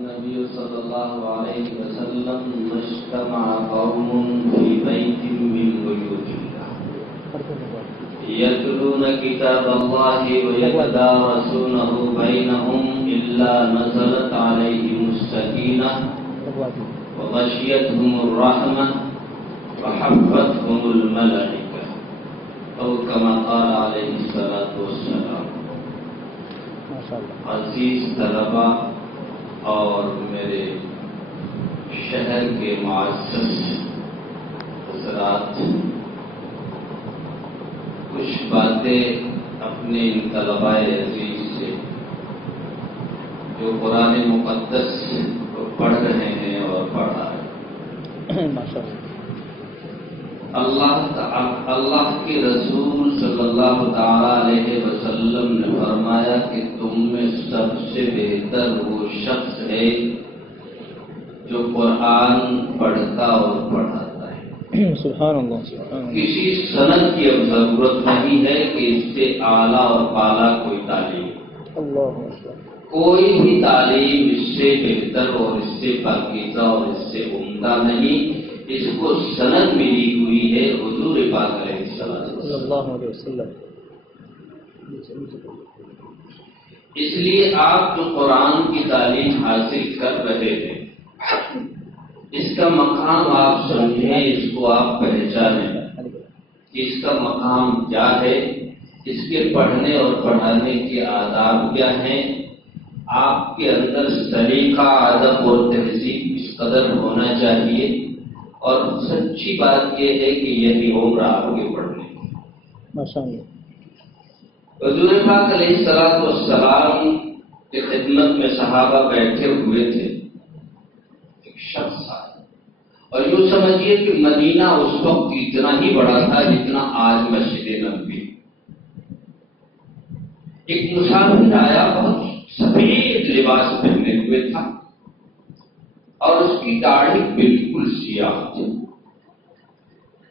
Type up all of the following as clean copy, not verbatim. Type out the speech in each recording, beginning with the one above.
النبي صلى الله عليه وسلم اجتمع قوم في بيت من بيوت الله يتلون كتاب الله ويتدارسونه بينهم إلا نزلت عليهم السكينة وغشيتهم الرحمة وحفتهم الملائكة أو كما قال عليه الصلاة والسلام. عزیز طلبہ اور میرے شہر کے معزز حضرات، کچھ باتیں اپنے ان طلباء عزیز سے جو قرآن مقدس کو پڑھ رہے ہیں اور پڑھ رہے ہیں. اللہ کے رسول صلی اللہ تعالی علیہ وسلم نے فرمایا کہ تم میں سب سے بہتر وہ شخص ہے جو قرآن پڑھتا اور پڑھاتا ہے. سبحان اللہ. کسی سند کی اب ضرورت نہیں ہے کہ اس سے اعلیٰ اور بالا کوئی تعلیم، کوئی بھی تعلیم اس سے بہتر اور اس سے پاکیزہ اور اس سے عمدہ نہیں. اس کو سند ملی ہوئی ہے حضور پاک علیہ السلام صلی اللہ علیہ وسلم. اس لیے آپ جو قرآن کی تعلیم حاصل کر رہے ہیں، اس کا مقام آپ سمجھیں، اس کو آپ پہچانیں، اس کا مقام کیا ہے، اس کے پڑھنے اور پڑھانے کے آداب کیا ہیں. آپ کے اندر سلیقہ، ادب اور تہذیب اس قدر ہونا چاہیے. اور سچی بات یہ ہے کہ یہی عمر آپ کے پڑھنے کی. حضور پاک علیہ السلام کی خدمت میں صحابہ بیٹھے ہوئے تھے. ایک شخص آیا اور یوں سمجھیے کہ مدینہ اس وقت اتنا ہی بڑا تھا جتنا آج مسجد نبوی. ایک مسافر آیا، بہت سفید لباس پہنے ہوئے تھا اور اس کی داڑھی بالکل سیاہ تھی.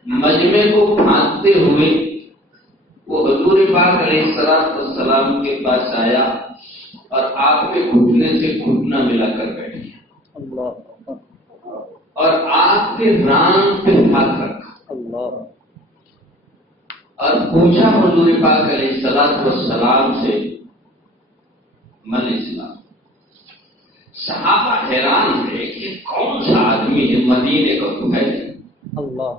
مجمع کو پھانکتے ہوئے وہ حضور پاک علیہ السلام کے پاس آیا اور آپ کے گھٹنے سے گھٹنا ملا کر بیٹھ گیا اور آپ کے ران پہ ہاتھ رکھا اور پوچھا حضور پاک علیہ السلام سے، من اسلام. صحابہ حیران ہے کہ کون سا آدمی ہے مدینے کا تو ہے اللہ،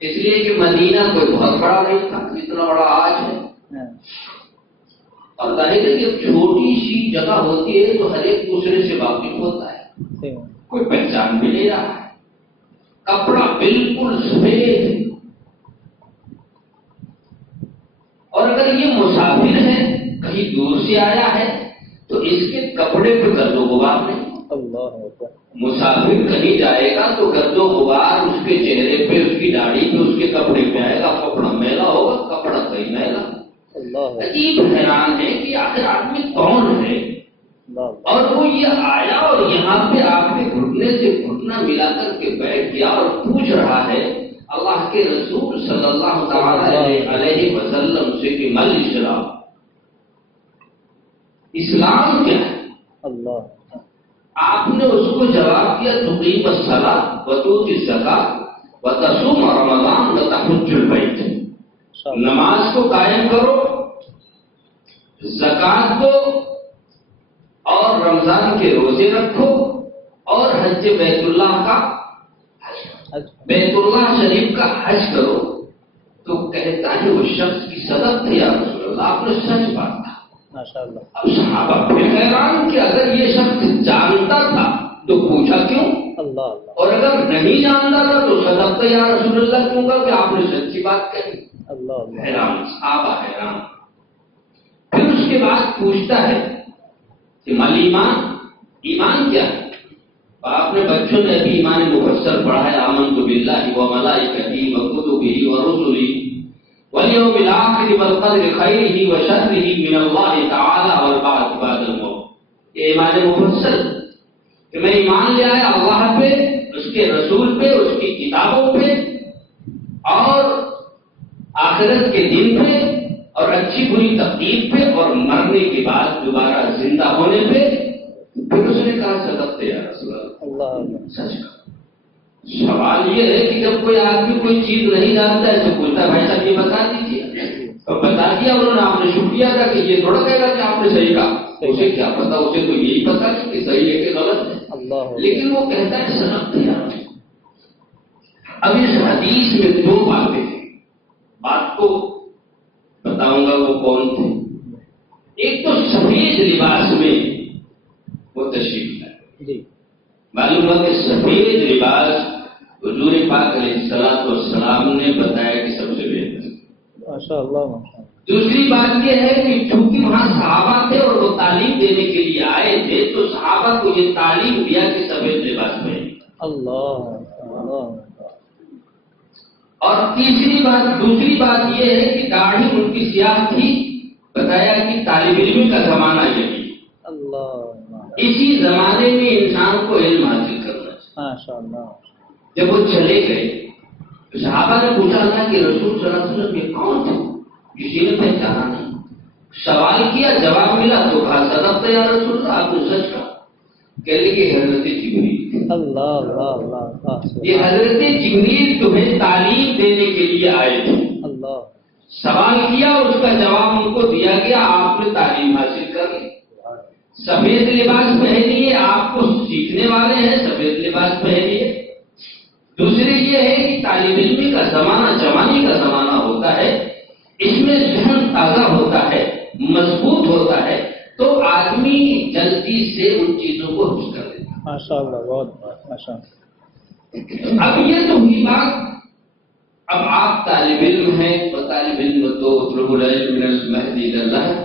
اس لیے کہ مدینہ کوئی بہت بڑا نہیں تھا جتنا بڑا آج ہے. اور ظاہر ہے کہ چھوٹی سی جگہ ہوتی ہے تو ہر ایک دوسرے سے واقف ہوتا ہے، کوئی پہچان بھی نہیں رہا ہے. کپڑا بالکل سفید، اور اگر یہ مسافر ہے، کہیں دور سے آیا ہے تو اس کے کپڑے پہ گرد و غبار نہیں. مسافر کہیں جائے گا تو گرد و غبار اس کے چہرے پہ، اس کی داڑھی پہ، اس کے کپڑے پہ آئے گا. کپڑا میلا ہوگا، کپڑا کہیں میلا. عجیب حیران ہے کہ آخر آدمی کون ہے. اور وہ یہ آیا اور یہاں پہ آپ کے گھٹنے سے گھٹنا ملا کر کے بیٹھ گیا اور پوچھ رہا ہے اللہ کے رسول صلی اللہ تعالی علیہ وسلم سے کہ مل اسلام، اسلام کیا ہے. اللہ. آپ نے اس کو جواب دیا تقیم الصلاۃ وتؤتی الزکاۃ وتصوم رمضان وتحج البیت. نماز کو قائم کرو، زکات دو اور رمضان کے روزے رکھو اور حج بیت اللہ شریف کا حج کرو. تو کہتا ہے وہ شخص کی صدق تھے یا رسول اللہ، آپ نے سچ بات کہا. اب صحابہ پھر حیران کہ اگر یہ شخص جانتا تھا تو پوچھا کیوں، اور اگر نہیں جانتا تھا تو صدق یا رسول اللہ کیوں کہا کہ آپ نے سچی بات کہی. حیران صحابہ حیران. پھر اس کے بعد پوچھتا ہے کہ مل ایمان، ایمان کیا ہے. آپ نے بچوں نے ابھی ایمان مفصل پڑھا ہے، آمنت باللہ وملائکتہ وکتبہ ورسلہ والیوم الآخر والقدر خیرہ وشرہ من اللہ تعالی والبعث بعد الموت. یہ ایمان مفصل کہ میں ایمان لے آیا اللہ پہ، اس کے رسول پہ، اس کی کتابوں پہ اور آخرت کے دن پہ اور اچھی بری تقدیر پہ اور مرنے کے بعد دوبارہ زندہ ہونے پہ. پھر اس نے کہا صدقت سچ کا سوال یہ ہے کہ جب کوئی آدمی کوئی چیز نہیں جانتا ہے تو پوچھتا بھائی صاحب یہ بتا دیجیے، اور بتا دیا انہوں نے، آپ نے شکریہ تھا کہ یہ تھوڑا کہے گا کہ آپ نے صحیح کہا، اسے کیا پتا، اسے تو یہی پتا کہ صحیح ہے کہ غلط ہے، لیکن وہ کہتا ہے سنب دیا۔ اب اس حدیث میں دو باتیں ہیں، بات کو بتاؤں گا وہ کون تھے۔ ایک تو سفید لباس میں وہ تشریف لائے، معلوم ہے کہ سفید لباس حضور پاک علیہ السلام نے بتایا کہ سب سے بہتر۔ دوسری بات یہ ہے کہ چونکہ وہاں صحابہ تھے اور وہ تعلیم دینے کے لیے آئے تھے تو صحابہ کو یہ تعلیم دیا کہ سفید لباس پہنے۔ اور دوسری بات یہ ہے کہ داڑھی ان کی سیاہ تھی، بتایا کہ طالب علم کا زمانہ یہی، اسی زمانے میں انسان کو علم حاصل کرنا چاہیے۔ جب وہ چلے گئے تو صحابہ نے پوچھا تھا کہ رسول صلی اللہ علیہ وسلم یہ کون تھے؟ کسی نے پہچانا نہیں، سوال کیا، جواب ملا تو کہا صدقت یا رسول اللہ، آپ نے سچ کہا۔ کہنے کہ حضرت جبریل، یہ حضرت جبریل تمہیں تعلیم دینے کے لیے آئے تھے، سوال کیا، اس کا جواب ان کو دیا گیا، آپ نے تعلیم حاصل کر لی، سفید لباس پہنیے، آپ کو سیکھنے والے ہیں، سفید لباس پہنیے۔ دوسری یہ ہے کہ طالب علم کا زمانہ جوانی کا زمانہ ہوتا ہے، اس میں ذہن تازہ ہوتا ہے، مضبوط ہوتا ہے، تو آدمی جلدی سے ان چیزوں کو حفظ کر لیتا ہے۔ ماشاءاللہ، بہت ماشاءاللہ۔ اب یہ تو ہوئی بات، اب آپ طالب علم ہیں، تو طالب علم تو اطلب العلم من المہد الی اللحد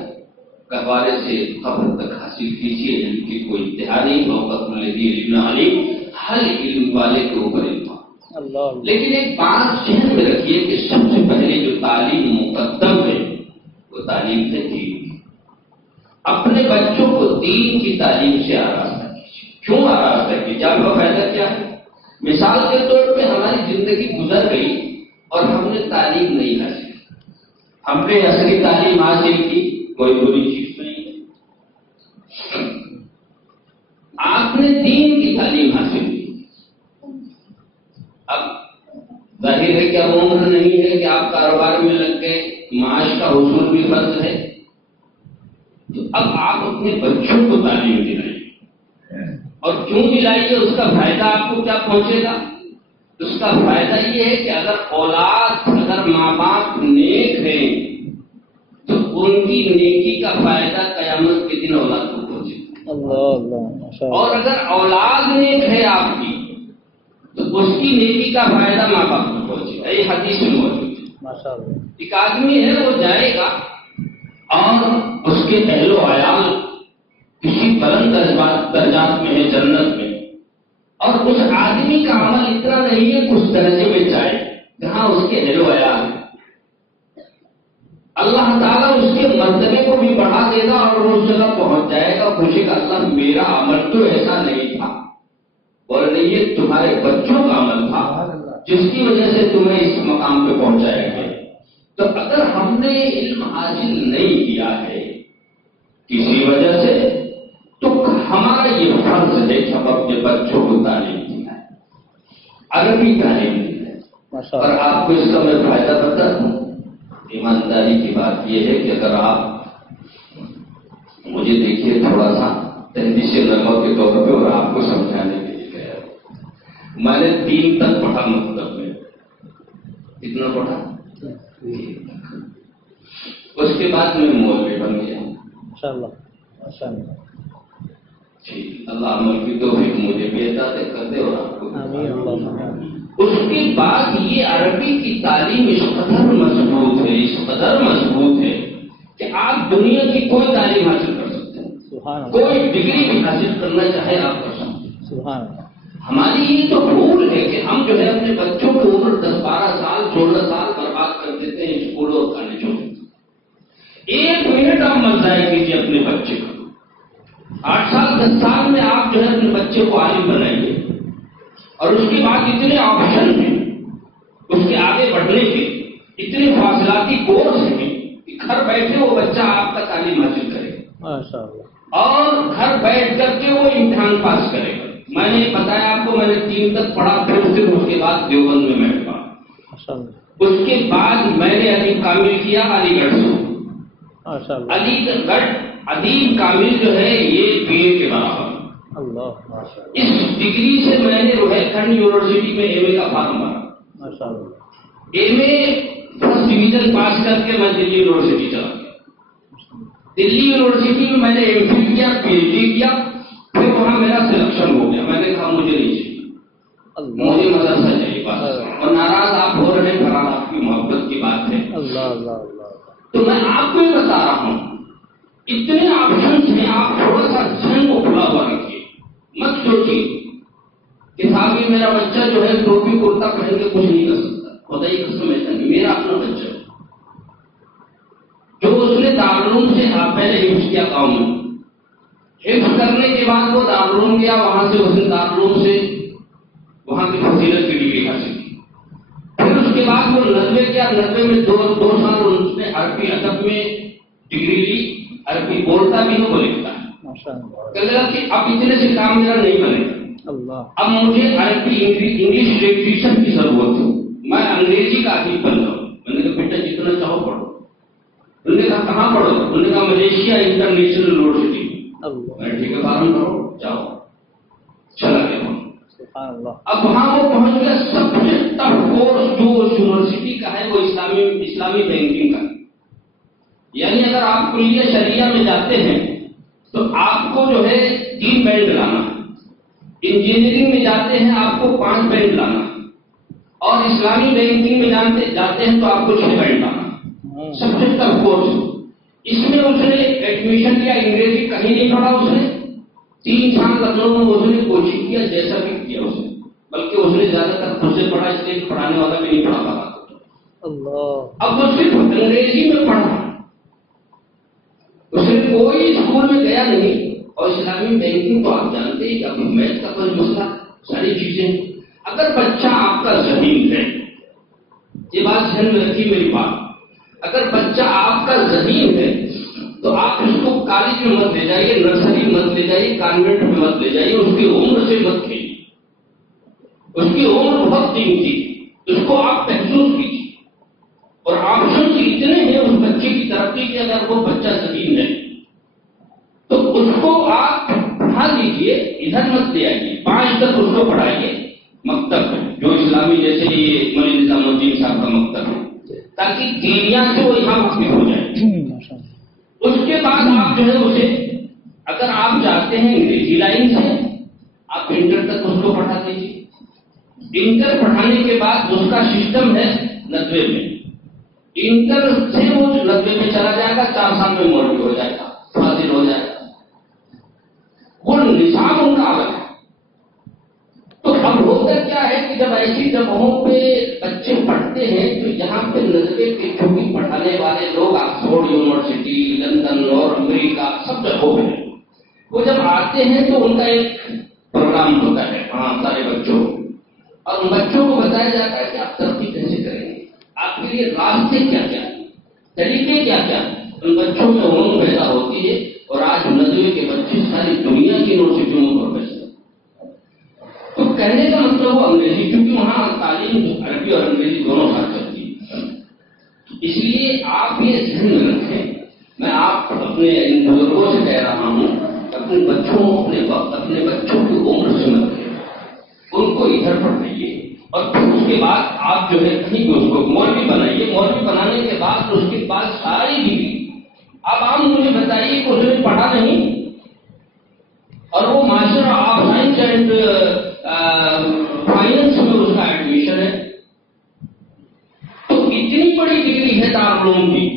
کفارے سے قبر تک حاصل کیجیے، علم کی کوئی انتہا نہیں، فوق کل ذی علم علیم، ہر علم والے کے اوپر علم۔ لیکن ایک بات ذہن میں رکھیے کہ سب سے پہلے جو تعلیم مقدم ہے وہ تعلیم ہے دین۔ اپنے بچوں کو دین کی تعلیم سے آراستہ کیجیے۔ کیوں آراستہ کیجیے؟ جب کا فائدہ کیا ہے؟ مثال کے طور پہ ہماری زندگی گزر گئی اور ہم نے تعلیم نہیں حاصل کی، ہم نے عصری تعلیم حاصل کی، کوئی بری چیز نہیں ہے، آپ نے دین کی تعلیم حاصل کی۔ اب ظاہر ہے کہ اب عمر نہیں ہے کہ آپ کاروبار میں لگ گئے، معاش کا حصول بھی فرض ہے، تو اب آپ اپنے بچوں کو تعلیم دلائیے، اور کیوں دلائیے؟ اس کا فائدہ آپ کو کیا پہنچے گا؟ اس کا فائدہ یہ ہے کہ اگر ماں باپ نیک ہیں تو ان کی نیکی کا فائدہ قیامت کے دن اولاد کو پہنچے گا، اور اگر اولاد نیک ہے آپ کی تو اس کی نیکی کا فائدہ ماں باپ کو پہنچے گا۔ یہ حدیث میں موجود ہے۔ ایک آدمی ہے، وہ جائے گا اور اس کے اہل و عیال کسی بلند درجات میں ہے جنت میں، اور اس آدمی کا عمل اتنا نہیں ہے کہ اس درجے میں جائے جہاں اس کے اہل و عیال ہے، اللہ تعالیٰ اس کے مرتبے کو بھی بڑھا دے گا اور وہ اس جگہ پہنچ جائے گا، پوچھے گا اللہ میرا عمل تو ایسا نہیں تھا، اور یہ تمہارے بچوں کا عمل تھا جس کی وجہ سے تمہیں اس مقام پہ پہنچایا گیا۔ تو اگر ہم نے علم حاصل نہیں کیا ہے کسی وجہ سے تو ہمارا یہ فرض ہے کہ ہم اپنے بچوں کو تعلیم دیا ہے، عربی تعلیم دیا ہے۔ اور آپ کو اس کا میں فائدہ بتا دوں، ایمانداری کی بات یہ ہے کہ اگر آپ مجھے دیکھیے تھوڑا سا تحریش نغمہ کے طور پہ اور آپ کو سمجھانے کے لیے گیا، میں نے 3 تک پڑھا، مطلب میں کتنا پڑھا؟ اس کے بعد میں مولوی بن گیا۔ ٹھیک، اللہ عمل کی توفیق مجھے بھی عطا کر دے اور آپ کو۔ اس کے بعد یہ عربی کی تعلیم اس قدر مضبوط ہے کہ آپ دنیا کی کوئی تعلیم حاصل کر سکتے ہیں، کوئی ڈگری بھی حاصل کرنا چاہے آپ کر سکتے ہیں۔ ہماری یہ تو بھول ہے کہ ہم جو ہے اپنے بچوں کی عمر 10-12 سال 16 سال برباد کر دیتے ہیں اسکولوں اور کالجوں میں۔ 1 منٹ آپ مت ضائع کیجیے اپنے بچے کو، 8 سال 10 سال میں آپ جو ہے اپنے بچے کو عالم بنائیے، اور اس کے بعد اتنے آپشن ہیں اس کے آگے بڑھنے کے، اتنے فاصلاتی کورس ہیں کہ گھر بیٹھے وہ بچہ آپ کا تعلیم حاصل کرے گا اور گھر بیٹھ کر کے وہ امتحان پاس کرے گا۔ میں نے بتایا 3 تک پڑھا، پھر اس کے بعد دیوبند میں میں پڑھا. اس کے بعد میں نے ادیب کامل کیا علی گڑھ سے. علی گڑھ ادیب کامل جو ہے یہ بی اے کے برابر. اس ڈگری سے میں نے روہیل کھنڈ یونیورسٹی میں ایم اے کا فارم بھرا. ایم اے فرسٹ ڈویژن پاس کر کے میں دلی یونیورسٹی چلا گیا. دلی یونیورسٹی میں میں نے ایم فل کیا، پی ایچ ڈی کیا. پھر وہاں میرا سلیکشن ہو گیا. میں نے کہا مجھے نہیں چاہیے، مجھے مدرسہ چاہیے بس. اور ناراض آپ ہو رہے ہیں، فرحان آپ کی محبت کی بات ہے. تو میں آپ کو یہ بتا رہا ہوں، اتنے آپشنس ہیں، آپ تھوڑا سا ذہن کو کھلا ہوا رکھیے. مت سوچیے کہ صاحب یہ میرا بچہ جو ہے ٹوپی کرتا پہن کے کچھ نہیں کر سکتا. خدا ہی قسم ایسا نہیں، میرا اپنا بچہ ہے جو اس نے دارالعلوم سے پہلے حفظ کیا. قوم میں حفظ کرنے کے بعد وہ دارالعلوم گیا، وہاں سے اس نے دارالعلوم سے وہاں کی فضیلت کی ڈگری حاصل کی. پھر اس کے بعد وہ 90 کیا، 90 میں 2 سال اس نے عربی ادب میں ڈگری لی. عربی بولتا بھی ہو، لکھتا ہے. کہ اب اتنے سے کام میرا نہیں بنے گا، اب مجھے عربی انگلش لٹریچر کی ضرورت ہے. میں انگریزی کا ادیب بن رہا ہوں. میں نے کہا بیٹا جتنا چاہو پڑھو. انہوں نے کہا کہاں پڑھو؟ انہوں نے کہا ملیشیا انٹرنیشنل یونیورسٹی. میں ٹھیک ہے فارم بھرو، جاؤ. چلا گیا. اب وہاں وہ پہنچ گیا. سب سے ٹف کورس جو یونیورسٹی کا ہے وہ اسلامی بینکنگ کا. یعنی اگر آپ کلیہ شریعہ میں جاتے ہیں تو آپ کو جو ہے 3 بینڈ لانا. انجینئرنگ میں جاتے ہیں آپ کو 5 بینڈ لانا. اور اسلامی بینکنگ میں جاتے ہیں تو آپ کو 6 بینڈ لانا. سب سے ٹف کورس. اس میں اس نے ایڈمیشن لیا. انگریزی کہیں نہیں پڑھا اس نے. 3 سال لکھنؤ میں اس نے کوچنگ کیا، جیسا بھی کیا اس نے. بلکہ اس نے زیادہ تر خود سے پڑھا، اس لیے پڑھانے والا بھی نہیں پڑھا پاتا. اب وہ صرف انگریزی میں پڑھا، اس نے کوئی اسکول میں گیا نہیں. اور اسلامی بینکنگ تو آپ جانتے ہیں کہ ابھی میتھ کا کوئی مسئلہ، ساری چیزیں. اگر بچہ آپ کا ذہین ہے، یہ بات ذہن میں رکھی میری بات، اگر بچہ آپ کا ذہین ہے تو آپ اس کو کالج میں مت لے جائیے، نرسری مت لے جائیے، کانوینٹ میں مت لے جائیے. اس کی عمر سے مت کھیلیے. اس کی عمر بہت قیمتی، اس کو آپ محسوس کیجیے. اور آپشن اتنے ہیں اس بچے کی ترقی کے. اگر وہ بچہ ذہین ہے تو اس کو آپ پڑھا دیجیے، ادھر مت لے آئیے. 5 تک اس کو پڑھائیے مکتب میں، جو اسلامی جیسے یہ مولوی نظام الدین صاحب کا مکتب ہے، تاکہ دینیا سے وہ یہاں واقف ہو جائے. اس کے بعد آپ جو ہے اسے، اگر آپ چاہتے ہیں انگریزی لائن سے، آپ انٹر تک اس کو پڑھا دیجیے. انٹر پڑھانے کے بعد اس کا سسٹم ہے 90 میں. انٹر سے وہ 90 میں چلا جائے گا، 4 سال میں مولوی ہو جائے گا، فاضل ہو جائے گا. وہ نظام ان کا الگ ہے. تو اب ہوتا کیا ہے کہ جب ایسی جگہوں پہ بچے پڑھتے ہیں تو یہاں پہ نظرے کے چھوٹی پڑھانے والے لوگ آکسفورڈ یونیورسٹی، لندن اور امریکہ سب جگہوں پہ وہ جب آتے ہیں تو ان کا ایک پروگرام ہوتا ہے وہاں سارے بچوں، اور ان بچوں کو بتایا جاتا ہے کہ آپ ترقی کیسے کریں گے، آپ کے لیے راستے کیا کیا ہیں، طریقے کیا کیا ہیں. ان بچوں میں امنگ پیدا ہوتی ہے. اور آج 90 کے بچے ساری دنیا کی یونیورسٹیوں میں پروفیسر. تو کہنے کا مطلب وہ انگریزی، کیونکہ وہاں تعلیم عربی اور انگریزی دونوں ساتھ چلتی ہے. اس لیے آپ یہ ذہن میں رکھیں. میں آپ اپنے ان بزرگوں سے کہہ رہا ہوں، اپنے بچوں اپنے بچوں کی عمر سے مت کریں، ان کو ادھر پڑھائیے. اور پھر اس کے بعد آپ جو ہے کہیں اس کو مولوی بنائیے. مولوی بنانے کے بعد اس کے بعد ساری ڈگری. اب آپ مجھے بتائیے کہ اس نے پڑھا نہیں اور وہ master of science and finance میں اس کا ایڈمیشن ہے، تو اتنی بڑی ڈگری ہے دارالعلوم کی.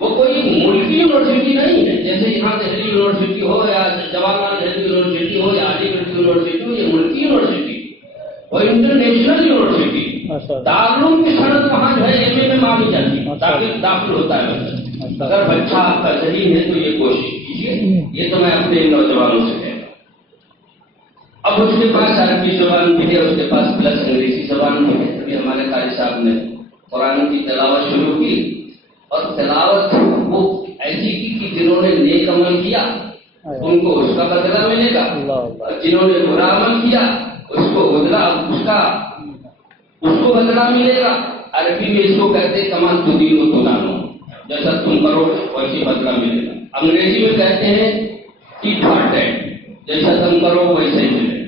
وہ کوئی ملکی یونیورسٹی نہیں ہے جیسے یہاں دہلی یونیورسٹی ہو یا جواہر لال نہرو یونیورسٹی ہو یا علی گڑھ یونیورسٹی ہو. یہ ملکی یونیورسٹی اور انٹرنیشنل یونیورسٹی. دارالعلوم کی صنعت وہاں جو ہے ایم اے میں مانی جاتی ہے، داخل ہوتا ہے بچہ. اگر بچہ آپ کا ذہین ہے تو یہ کوشش کیجیے. یہ تو میں اپنے نوجوانوں سے کہتا ہوں. اب اس کے پاس عربی زبان بھی ہے، اس کے پاس پلس انگریزی زبان بھی ہے. ابھی ہمارے قاری صاحب نے قرآن کی تلاوت شروع کی، اور تلاوت وہ ایسی کی کہ جنہوں نے نیک عمل کیا ان کو اس کا بدلہ ملے گا، اور جنہوں نے برا عمل کیا اس اس کو بدلہ ملے گا. عربی میں اس کو کہتے ہیں کما تدین و تدانو، جیسا تم کرو ویسے بدلہ ملے گا. انگریزی میں کہتے ہیں ٹیٹ فار ٹیٹ، جیسا تم کرو ویسے ہی ملے گا.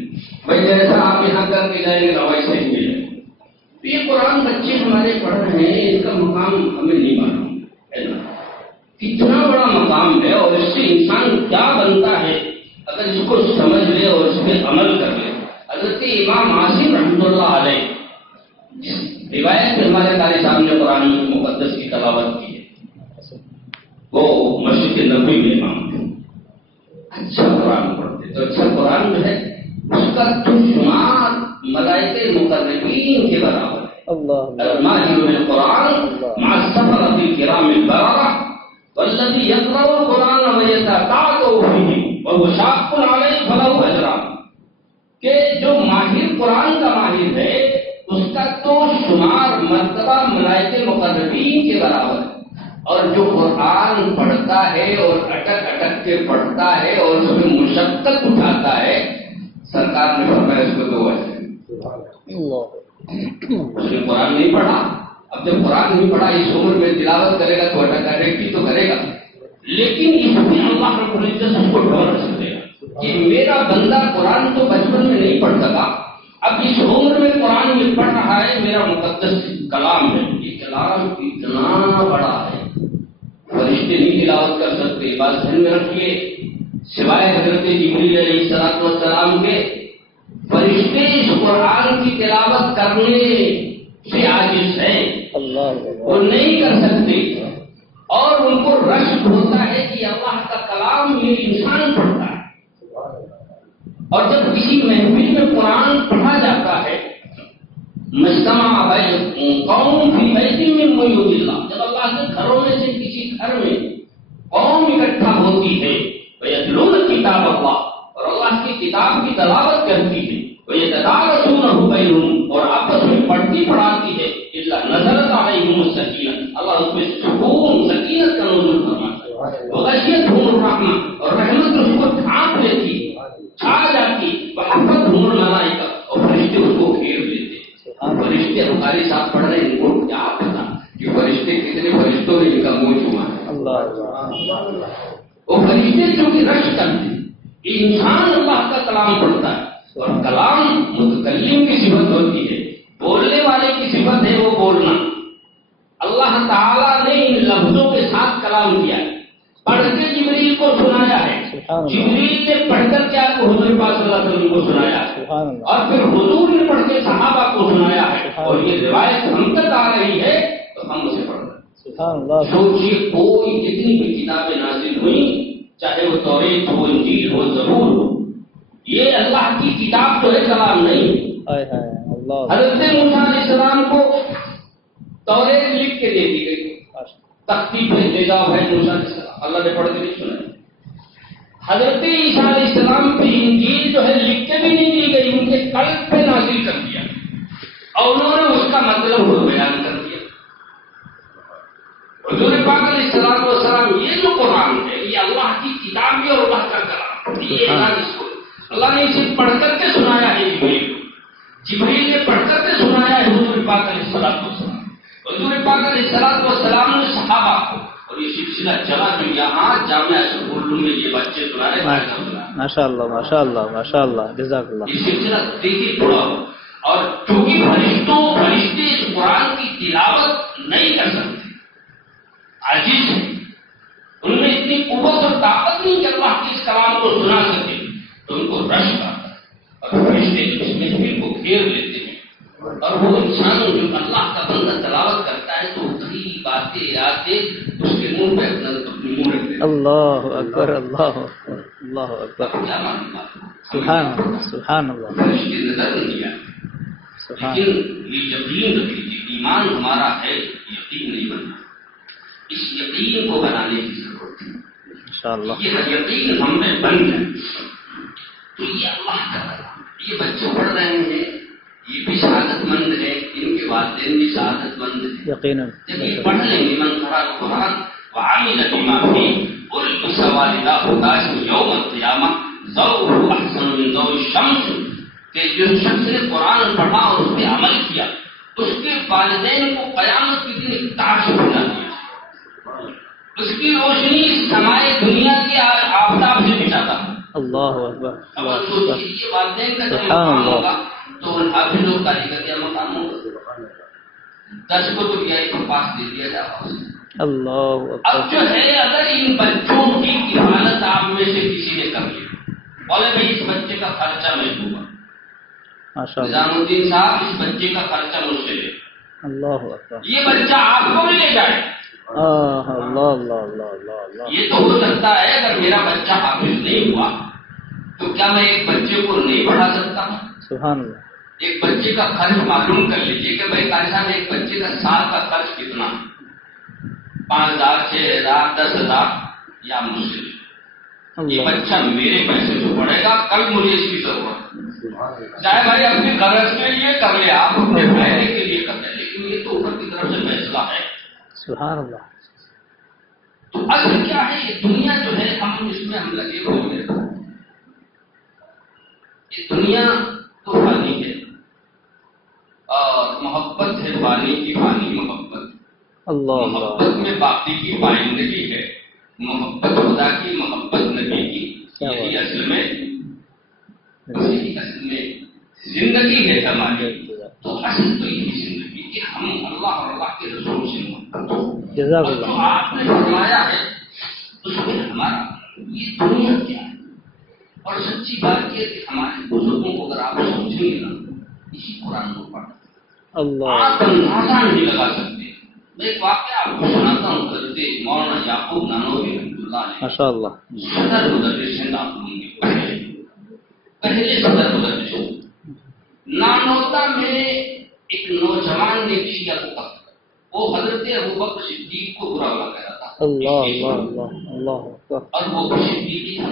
بھائی جیسا آپ یہاں کر کے جائیں گے ویسے ہی ملے گا. تو یہ قرآن بچے ہمارے پڑھ رہے ہیں، ان کا مقام ہمیں نہیں معلوم ہے نا. کتنا بڑا مقام ہے اور اس سے انسان کیا بنتا ہے اگر اس کو سمجھ لے اور اس پہ عمل کر لے. حضرت امام عاصم رحمۃ اللہ علیہ روایت میں ہمارے قاری صاحب نے قرآن مقدس کی تلاوت کی ہے. وہ مسجد نبوی میں امام تھے، اچھا قرآن پڑھتے. تو اچھا قرآن جو ہے اس کا شمار ملائکہ مقربین کے برابر ہے. الماہر بالقرآن مع السفرة الكرام البررة والذي يقرأ القرآن ويتتعظ فيه وهو شاق عليه فله أجران. کہ جو ماہر قرآن کا ماہر ہے اس کا تو شمار مرتبہ ملائکہ مقربین کے برابر ہے، اور جو قرآن پڑھتا ہے اور اٹک اٹک کے پڑھتا ہے اور اس میں مشقت اٹھاتا ہے، سرکار نے فرمایا اس کو دو اجر. اس نے قرآن نہیں پڑھا، اب جب قرآن نہیں پڑھا اس عمر میں تلاوت کرے گا تو اٹک اٹک کی تو کرے گا، لیکن اس میں اللہ رب العزت اس کو ڈھونڈ رکھ دے گا کہ میرا بندہ قرآن تو بچپن میں نہیں پڑھ سکا، اب اس عمر میں قرآن یہ پڑھ رہا ہے، میرا مقدس کلام ہے. یہ کلام اتنا بڑا ہے فرشتے نہیں تلاوت کر سکتے. بات ذہن میں رکھیے، سوائے حضرت جبریل علیہ السلام کے فرشتے اس قرآن کی تلاوت کرنے سے عاجز ہیں، وہ نہیں کر سکتے. اور ان کو رشک ہوتا ہے کہ اللہ کا کلام یہ انسان پڑھتا ہے. اور جب کسی محفل میں قرآن پڑھا جاتا ہے، مجتمع قوم فی بیت من بیوت اللہ، جب اللہ کے گھروں میں سے کسی گھر میں قوم اکٹھا ہوتی ہے، ویتلون کتاب اللہ، اور اللہ کی کتاب کی تلاوت کرتی ہے، ویتدارسونہ بینہم، اور آپس میں پڑھتی پڑھاتی ہے، الا نزلت علیہم السکینہ، اللہ اس میں سکون سکینت کا نزول فرماتا ہے. وغشیتہم الرحمہ، اور رحمت اس کو ڈھانپ لیتی ہے، چھا جاتی. وحفتہم الملائکہ، اور فرشتے اس کو گھیر لیتے. فرشتے ہمارے ساتھ پڑھ رہے ہیں، ان کو کیا پتا کہ فرشتے کتنے فرشتوں نے ان کا منہ چھوا ہے. وہ فرشتے جو کہ رشک کرتے ہیں. انسان اللہ کا کلام پڑھتا ہے، اور کلام متکلم کی صفت ہوتی ہے، بولنے والے کی صفت ہے وہ بولنا. اللہ تعالیٰ نے ان لفظوں کے ساتھ کلام کیا ہے. پڑھ کے جبریل کو سنایا ہے، جبریل نے پڑھ کر کیا حضور پاک صلی اللہ علیہ وسلم کو سنایا ہے، اور پھر حضور نے پڑھ کے صحابہ کو سنایا ہے، اور یہ روایت ہم تک آ رہی ہے تو ہم اسے پڑھ رہے ہیں. سوچیے کوئی جتنی بھی کتابیں نازل ہوئی، چاہے وہ توریت ہو، انجیل ہو، زبور ہو، یہ اللہ کی کتاب تو ہے، کلام نہیں. حضرت موسیٰ علیہ السلام کو توریت لکھ کے دے دی گئی، تختی پہ لے جاؤ ہے موسیٰ علیہ السلام، اللہ نے پڑھ کے نہیں سنا. حضرت عیسیٰ علیہ السلام پہ انجیل جو ہے لکھ کے بھی نہیں دی گئی، ان کے قلب پہ نازل کر دیا، اور انہوں نے اس کا مطلب بیان کر دیا. حضور پاک علیہ السلام یہ جو قرآن ہے یہ اللہ کی کتاب ہے اور اللہ کا کلام. یہ اللہ نے اسے پڑھ کر کے سنایا ہے جبریل کو، جبریل نے پڑھ کر کے سنایا ہے حضور پاک علیہ السلام. حضور پاک علیہ السلام نے صحابہ کو، اور یہ سلسلہ چلا جو یہاں جامعہ اردو میں یہ بچے سنا رہے ہیں. ماشاء اللہ ماشاء اللہ ماشاء اللہ، جزاک اللہ. یہ سلسلہ دیکھیے پڑا ہو، اور چونکہ فرشتے اس قرآن کی تلاوت نہیں کر سکتے، عاجز ہیں، ان میں اتنی قوت اور طاقت نہیں کہ اللہ کے اس کلام کو سنا سکے، تو ان کو رشک آتا ہے، اور فرشتے اس محفل کو گھیر لیتے ہیں. اور وہ انسان جو اللہ کا بندہ تلاوت کرتا ہے تو کئی باتیں آتے اس کے منہ پہ اپنے منہ رکھ دیتے. اللہ اکبر اللہ اللہ اکبر. سبحان اللہ سبحان اللہ. فرشتے نظر نہیں آتے، لیکن یہ یقین رکھیے، ایمان ہمارا ہے، یقین نہیں بننا. اس یقین کو بنانے کی ضرورت ہے. انشاءاللہ یہ یقین ہم میں بن جائے تو یہ اللہ کا کلام. یہ بچے پڑھ رہے ہیں، یہ بھی سعادت مند ہے، ان کے والدین بھی سعادت مند ہے. یقیناً جب یہ پڑھ لیں گے من قرأ القرآن وعمل بما فيه ألبس والداه تاج يوم القيامة ضوءه أحسن من ضوء الشمس کہ جو شخص نے قرآن پڑھا اور اس پہ عمل کیا اس کے والدین کو قیامت کے دن ایک تاج بنا دیا، اس کی روشنی سمائے دنیا کے آفتاب سے بچاتا ہے۔ اللہ اکبر، اب یہ والدین کا جب مقام ہوگا تو ان حافظوں کا کیا مقام ہوگا؟ 10 کو تو کے پاس دے دیا جائے۔ اللہ اب جو ہے اگر ان بچوں کی کفالت آپ میں سے کسی نے کر لی، بولے بھائی اس بچے کا خرچہ میں دوں گا، نظام الدین صاحب اس بچے کا خرچہ مجھ سے لے، اللہ اکبر، یہ بچہ آپ کو بھی لے جائے۔ اللہ اللہ اللہ اللہ، یہ تو ہو سکتا ہے اگر میرا بچہ حافظ نہیں ہوا تو کیا میں ایک بچے کو نہیں پڑھا سکتا؟ سبحان اللہ، ایک بچے کا خرچ معلوم کر لیجیے کہ بھائی قاری صاحب ایک بچے کا سال کا خرچ کتنا ہے، 5,000 6,000 10,000 یا مجھ سے یہ بچہ میرے پیسے سے پڑھے گا، کل مجھے اس کی ضرورت ہے، چاہے بھائی اپنی غرض کے لیے کر لے، آپ اپنے فائدے کے لیے کر لیں، لیکن یہ تو اوپر کی طرف سے فیصلہ ہے۔ سبحان اللہ۔ تو اصل کیا ہے، یہ دنیا جو ہے ہم اس میں ہم لگے ہوئے ہیں، یہ دنیا تو فانی ہے اور محبت ہے فانی کی فانی محبت، اللہ محبت میں باقی کی پائندگی ہے، محبت خدا کی محبت نبی کی، یہی اصل میں زندگی ہے ہماری۔ تو اصل تو یہی زندگی کہ ہم اللہ اور اللہ کے رسول سے محبت ہو، جزاک اور اللہ۔ جو آپ نے فرمایا ہے اس میں ہمارا یہ دنیا کیا ہے، اور سچی بات یہ کہ ہمارے بزرگوں کو اگر آپ سمجھیں گے نا اسی قرآن کو پڑھ اللہ آپ اندازہ نہیں لگا سکتے۔ میں ایک واقعہ آپ کو سناتا ہوں، حضرت مولانا یعقوب نانوتوی رحمۃ اللہ علیہ ماشاء اللہ، صدر مدرس ہیں آپ لوگوں کے پہلے صدر مدرس ہوں۔ نانوتا میں ایک نوجوان نے کی ابو بکر، وہ حضرت ابو بکر صدیق کو برا لگا رہا تھا، اللہ اللہ اللہ اللہ اکبر، اور وہ صدیقی تھا،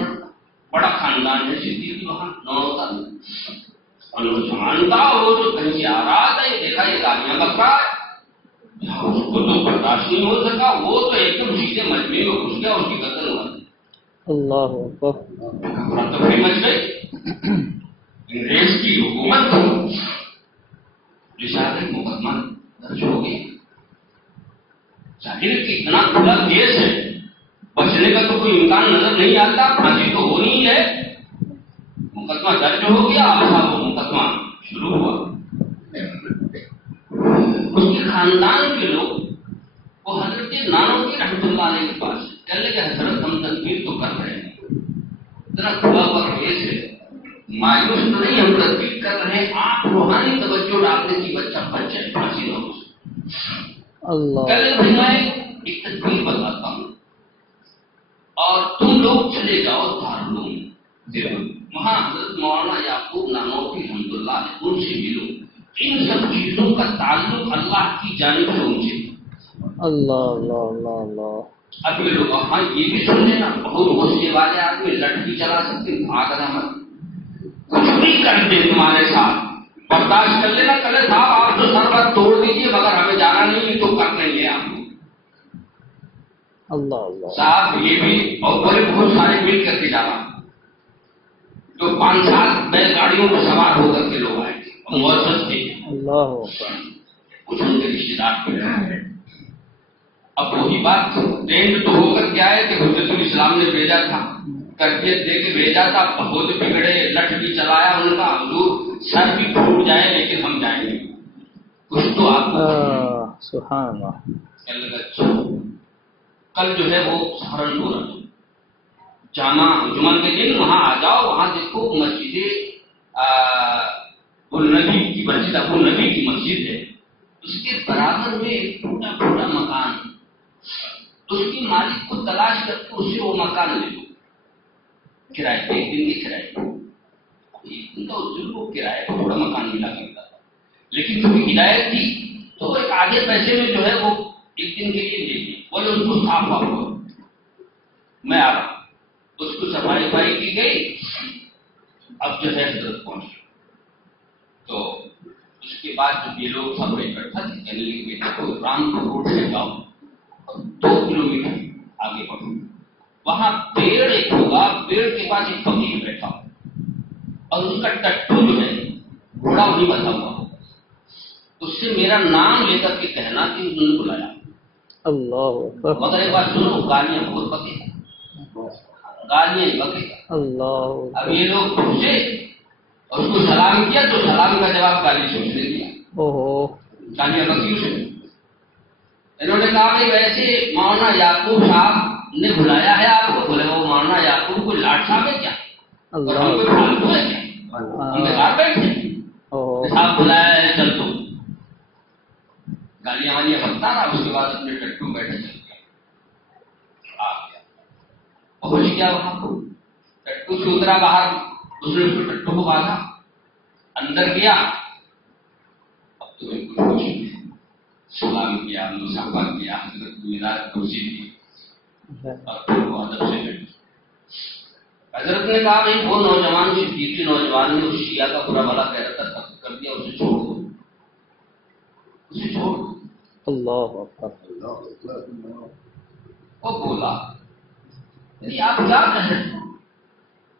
بڑا خاندان ہے صدیقی وہاں نانوتا میں، اور نوجوان تھا وہ جو کہیں سے آ رہا تھا، یہ دیکھا یہ گالیاں بک رہا ہے، اس کو تو برداشت نہیں ہو سکا، وہ تو ایک دم سیدھے مجمع میں گھس گیا، اس کی قتل ہوا، اللہ اکبر، تفریح مچ گئی۔ انگریز کی حکومت رسالت مقدمہ درج ہو گئی، ظاہر کہ اتنا کھلا کیس ہے، بچنے کا تو کوئی امکان نظر نہیں آتا، پھانسی تو ہونی ہی ہے، مقدمہ درج ہو گیا، اب وہ مقدمہ شروع ہوا۔ اس کے خاندان کے لوگ وہ حضرت نانوتوی رحمۃ اللہ علیہ کے پاس کہنے لگے حضرت ہم تدبیر تو کر رہے ہیں، اتنا کھلا ہوا کیس ہے، مایوس تو نہیں، ہم تدبیر کر رہے ہیں، آپ روحانی توجہ ڈالتے کہ بچہ بچ جائے، پھانسی نہ ہو۔ اللہ، کہنے لگے میں ایک تدبیر بتاتا ہوں اور تم لوگ چلے جاؤ دارالعلوم، وہاں حضرت مولانا یعقوب نانوتوی رحمۃ اللہ علیہ ان سے ملو، ان سب چیزوں کا تعلق اللہ کی جانب سے ان سے۔ اللہ اللہ اللہ اللہ، اب یہ لوگ ہاں یہ بھی سن لینا، بہت غصے والے آدمی لٹھی چلا سکتے، بھاگ رہے مت، کچھ بھی کرتے تمہارے ساتھ، برداشت کر لینا، کہے صاحب آپ تو سر بات توڑ دیجیے مگر ہمیں جانا نہیں تو کر لیں گے آپ اللہ اللہ، صاحب۔ یہ بھی اور بڑے بہت سارے مل کر کے جانا، جو 5-7 بیل گاڑیوں پر سوار ہو کر کے لوگ آئے تھے، معزز تھے، اللہ اکبر، کچھ ان کے رشتے دار تھے۔ اب وہی بات ٹرینڈ تو ہو کر کے آئے کہ حضرت الاسلام نے بھیجا تھا، کیفیت دے کے بھیجا تھا، بہت بگڑے، لٹ بھی چلایا ان کا، حضور سر بھی پھوٹ جائے لیکن ہم جائیں گے، کچھ تو آپ سبحان اللہ، کل جو ہے وہ سہارنپور جامع جمعہ کے دن وہاں آ جاؤ، وہاں دیکھو مسجد النبی کی مسجد، ابو نبی کی مسجد ہے، اس کے برابر میں ایک ٹوٹا پھوٹا مکان، اس کی مالک کو تلاش کر کے اس سے وہ مکان لے لو کرائے پہ، ایک دن کی کرائے پہ، ایک دن کا ضرور وہ کرائے پہ تھوڑا مکان ملا کرتا تھا، لیکن چونکہ ہدایت تھی تو وہ ایک آدھے پیسے میں جو ہے وہ ایک دن کے لیے دے دی، بولے اس کو صاف واف کرو، میں آ رہا ہوں، اس کو صفائی وفائی کی گئی، اب جو ہے حضرت پہنچ، تو اس کے بعد جب یہ لوگ سب اکٹھا تھے کہنے لگے بیٹا کو رامپور روڈ سے جاؤ اور 2 کلومیٹر آگے بڑھو، وہاں پیڑ ایک ہوگا، پیڑ کے پاس ایک فقیر بیٹھا اور اس کا ٹٹو جو ہے گھوڑا وہیں بتا ہوا، اس سے میرا نام لے کر کے کہنا کہ انہوں نے بلایا. اللہ مگر ایک بات سنو، گالیاں بہت بکے گا، گالیاں ہی بکے گا. اللہ. اب یہ لوگ پوچھے اور اس کو سلام کیا تو سلام کا جواب گالی سے اس نے دیا. اوہو. گالیاں بکی اسے. انہوں نے کہا کہ ویسے مولانا یعقوب صاحب نے بلایا ہے آپ کو. بولے وہ مولانا یعقوب کو لاٹ صاحب ہے کیا؟ اور ہم کو پھالتو ہے کیا؟ ہم کے گھر بیٹھے صاحب بلایا ہے چل تو. گالیاں والیاں بکتا رہا. اس کے بعد اپنے ٹٹو بیٹھے چل گیا. آ گیا پہنچ گیا وہاں. ٹٹو سے اترا باہر. اس نے اس کو ٹٹو کو باندھا. اندر گیا. اب تو کچھ سلام کیا، مسافہ کیا، حضرت میرا کرسی دی اور پھر وہ ادب سے بیٹھے. حضرت نے کہا بھائی وہ نوجوان جو تیسری نوجوان نے اس شیعہ کا برا بھلا کہہ رہا تھا کر دیا، اسے چھوڑ دو، اسے چھوڑ دو. اللہ. وہ بولا آپ کیا کہہ رہے ہیں؟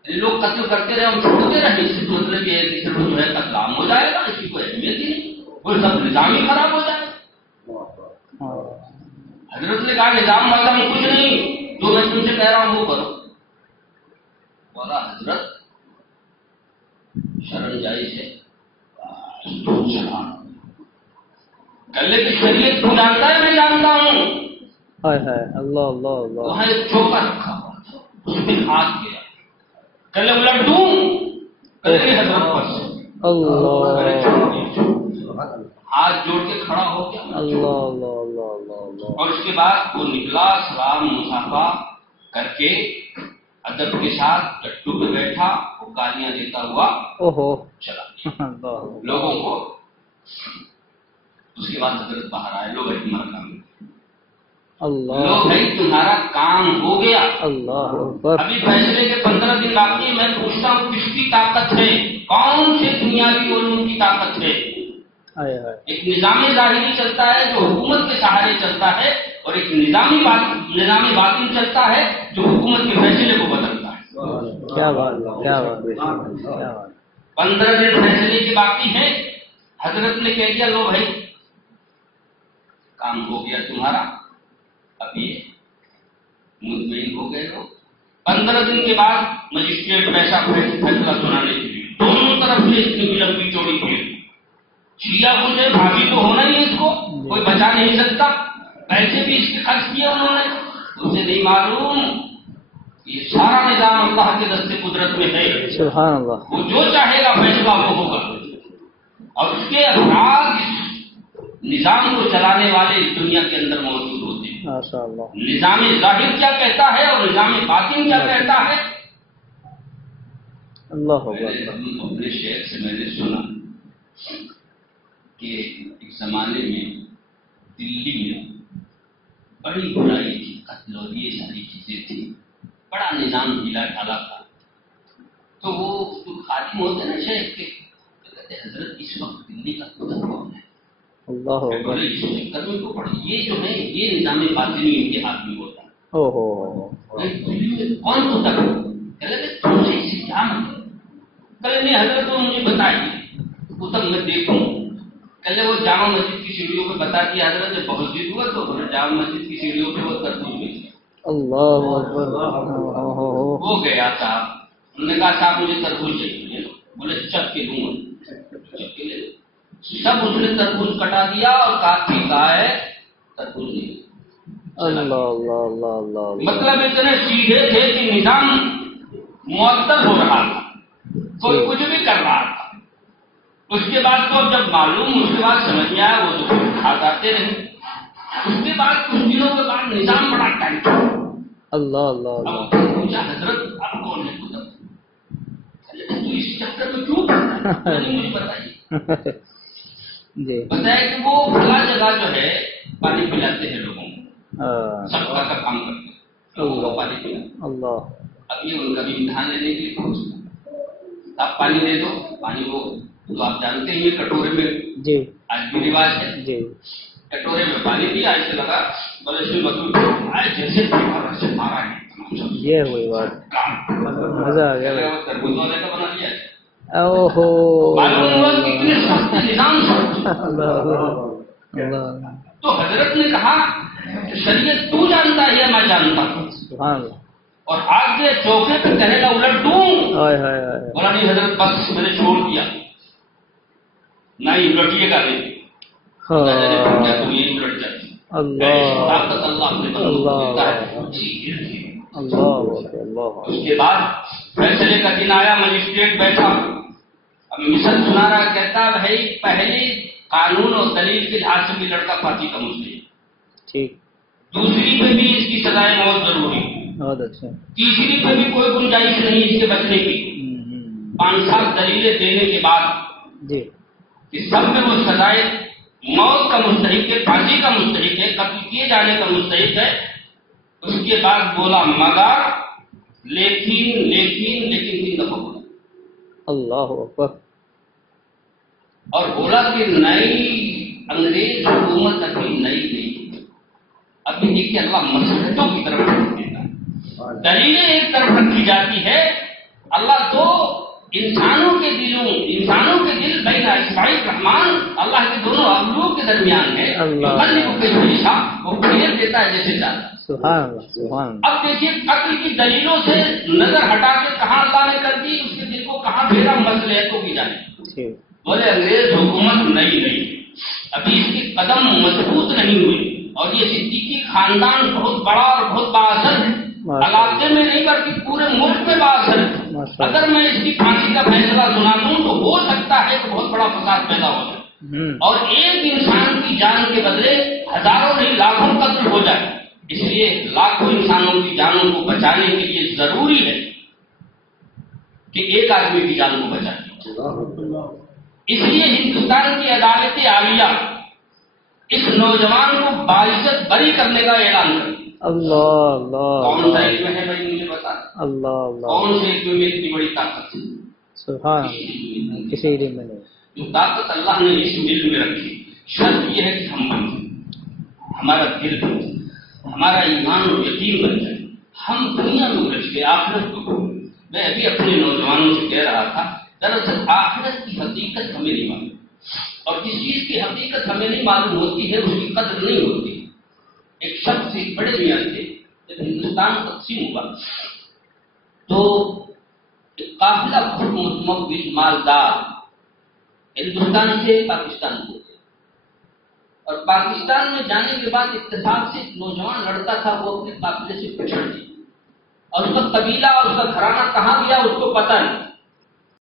لوگ قتل کرتے رہے ہم چھوڑتے رہے. اس سے مطلب یہ ہے کہ جو ہے قتل عام ہو جائے گا، اسی کو اہمیت ہی نہیں، وہ سب نظام ہی خراب ہو جائے گا. حضرت نے کہا نظام والا میں کچھ نہیں، جو میں تم سے کہہ رہا ہوں وہ کرو. بولا حضرت شرم جائز ہے. گلے کی شریعت کو جانتا ہے؟ میں جانتا ہوں. اللہ اللہ اللہ. وہاں ایک چوکا رکھا ہوا تھا، اس میں ہاتھ گیا. گلے الٹ دوں، گلے کی حضرت پر ہاتھ جوڑ کے کھڑا ہو گیا. اللہ اللہ اللہ اللہ. اور اس کے بعد وہ نکلا، سلام مسافہ کر کے ادب کے ساتھ ٹٹو پہ بیٹھا. وہ گالیاں دیتا ہوا چلا لوگوں کو. اس کے بعد حضرت باہر آئے. لوگ تمہارا کام لوگ بھائی تمہارا کام ہو گیا. ابھی فیصلے کے 15 دن باقی. میں پوچھتا ہوں کس کی طاقت ہے؟ کون سے دنیاوی علوم کی طاقت ہے؟ ایک نظامی ظاہری چلتا ہے جو حکومت کے سہارے چلتا ہے، اور ایک نظامی باطن چلتا ہے جو حکومت کے فیصلے کو بدلتا ہے. کیا بات کیا بات. 15 دن فیصلے کے باقی ہیں. حضرت نے کہہ دیا لو بھائی کام ہو گیا تمہارا. اب یہ مطمئن ہو گئے لوگ. 15 دن کے بعد مجسٹریٹ پیسہ فیصلہ سنانے کے لیے دونوں طرف سے اتنی لمبی چوڑی کی. شیعہ مجھے بھاگی تو ہونا ہی اس کو کوئی بچا نہیں سکتا. پیسے بھی اس کے خرچ کیے انہوں نے. اسے نہیں معلوم یہ سارا نظام اللہ کے دست قدرت میں ہے. سبحان اللہ. وہ جو چاہے گا فیصلہ وہ ہوگا. اور اس کے افراد نظام کو چلانے والے اس دنیا کے اندر موجود ہوتے ہیں. نظام ظاہر کیا کہتا ہے اور نظام باطن کیا کہتا ہے. اللہ اپنے شہر سے میں نے سنا کہ ایک زمانے میں دلی میں بڑی برائی تھی، قتل اور یہ ساری چیزیں تھیں، بڑا نظام ڈھیلا ڈھالا تھا. تو وہ جو خادم ہوتے نا شہر کے کہتے حضرت اس وقت دلی کا قدر کون ہے؟ اللہ کرنے کو پڑے. یہ جو ہے یہ نظام باطنی ان کے ہاتھ میں ہوتا ہے. دلی میں کون ہوتا ہے؟ کہتے تم سے اسے کیا مطلب؟ کہنے حضرت کو مجھے بتائیے وہ تب میں دیکھوں. کہلے وہ جامع مسجد کی سیڑھیوں پہ بتا دیا. حضرت نے بہت ضد ہوا تو جامع مسجد کی سیڑھیوں پہ وہ تربوز میں اللہ وہ گیا تھا. انہوں نے کہا صاحب مجھے تربوز چاہیے. بولے چپ کے دوں گا. چپ کے لے لو. سب اس نے تربوز کٹا دیا اور کافی کہا ہے تربوز نہیں. مطلب اتنے سیدھے تھے کہ نظام معطل ہو رہا تھا، کوئی کچھ بھی کر رہا تھا. اس کے بعد تو جب معلوم، اس کے بعد سمجھ میں آیا وہ تو کھا جاتے رہے. اس کے بعد کچھ دنوں کے بعد نظام بڑا ٹائٹ تھا. اللہ اللہ. اب پوچھا حضرت آپ کون ہے؟ تو اس چکر میں کیوں پڑتا ہے مجھے بتائیے. بتایا کہ وہ کھلا جگہ جو ہے پانی پلاتے ہیں لوگوں کو، سب کا کام کرتے ہیں لوگوں کو پانی پلاتے. اللہ. اب یہ ان کا بھی امتحان لینے کے لیے پہنچتا. آپ پانی دے دو. پانی کو تو آپ جانتے ہیں کٹورے میں آج بھی رواج ہے. کٹورے میں پانی دیا، ایسے لگا بولے اس میں مطلب جیسے مارا ہے. یہ ہوئی بات، مزہ آ گیا. تربوز والے کا بنا لیا. اوہو معلوم ہوا کہ سخت نظام سخت. تو حضرت نے کہا شریعت تو جانتا ہے میں جانتا ہوں. اور آگے چوکے پہ کہنے کا الٹ دوں. بولا نہیں حضرت بس میں نے چھوڑ دیا. نہیں الٹیے گا نہیں. تم یہ الٹ جاتی. طاقت اللہ اس کے بعد فیصلے کا دن آیا. مجسٹریٹ بیٹھا. اب مثل سنا رہا. کہتا بھائی پہلے قانون اور دلیل کے لحاظ سے بھی لڑکا پھانسی کا مستحق. دوسری پہ بھی اس کی سزائے موت ضروری. تیسری پہ بھی کوئی گنجائش نہیں اس کے بچنے کی. 5-7 دلیلیں دینے کے بعد کہ سب میں وہ سزائے موت کا مستحق ہے, پھانسی کا مستحق ہے, قتل کیے جانے کا مستحق ہے. اس کے بعد بولا مگر لیکن 3 دفعہ بولا. اللہ اکبر. اور بولا کہ نئی انگریز حکومت ابھی نئی نہیں. ابھی دیکھیے اللہ مسلحتوں کی طرف دیتا ہے. دلیلیں ایک طرف رکھی جاتی ہے. اللہ تو انسانوں کے دل بین اصبع الرحمن, اللہ کے دونوں ابروؤں کے درمیان ہے. وہ پھیر دیتا ہے جیسے چاہتا. اب دیکھیے قتل کی دلیلوں سے نظر ہٹا کے کہاں اللہ نے کر دی, اس کے دل کو کہاں پھیرا مصلحتوں کی جانے. بولے انگریز حکومت نہیں, ابھی اس کی قدم مضبوط نہیں ہوئی. اور یہ صدیقی خاندان بہت بڑا اور بہت بااثر ہے. علاقے میں نہیں بلکہ پورے ملک میں بااثر ہے. اگر میں اس کی پھانسی کا فیصلہ سنا دوں تو ہو سکتا ہے کہ بہت بڑا فساد پیدا ہو جائے اور ایک انسان کی جان کے بدلے ہزاروں نہیں لاکھوں قتل ہو جائے. اس لیے لاکھوں انسانوں کی جانوں کو بچانے کے لیے ضروری ہے کہ ایک آدمی کی جان کو بچائے. اس لیے ہندوستان کی عدالت عالیہ اس نوجوان کو باعزت بری کرنے کا اعلان کرتی. کون سا علم ہے بھائی مجھے بتا. کون سے علم میں اتنی بڑی طاقت ہے؟ کسی علم میں نہیں. جو طاقت اللہ نے اس علم میں رکھی, شرط یہ ہے کہ ہم بن جائیں, ہمارا دل بن جائے, ہمارا ایمان اور یقین بن جائے, ہم دنیا میں الجھ کے آخرت کو. میں ابھی اپنے نوجوانوں سے کہہ رہا تھا دراصل آخرت کی حقیقت ہمیں نہیں معلوم, اور جس چیز کی حقیقت ہمیں نہیں معلوم ہوتی ہے اس کی قدر نہیں ہوتی. ایک شخص ایک بڑے میاں تھے, جب ہندوستان تقسیم ہوا تو ایک قافلہ بہت متمول مالدار ہندوستان سے پاکستان کو گئے, اور پاکستان میں جانے کے بعد اتفاق سے ایک نوجوان لڑکا تھا, وہ اپنے قافلے سے پچھڑ گیا اور اس کا قبیلہ اور اس کا گھرانہ کہاں گیا اس کو پتہ نہیں.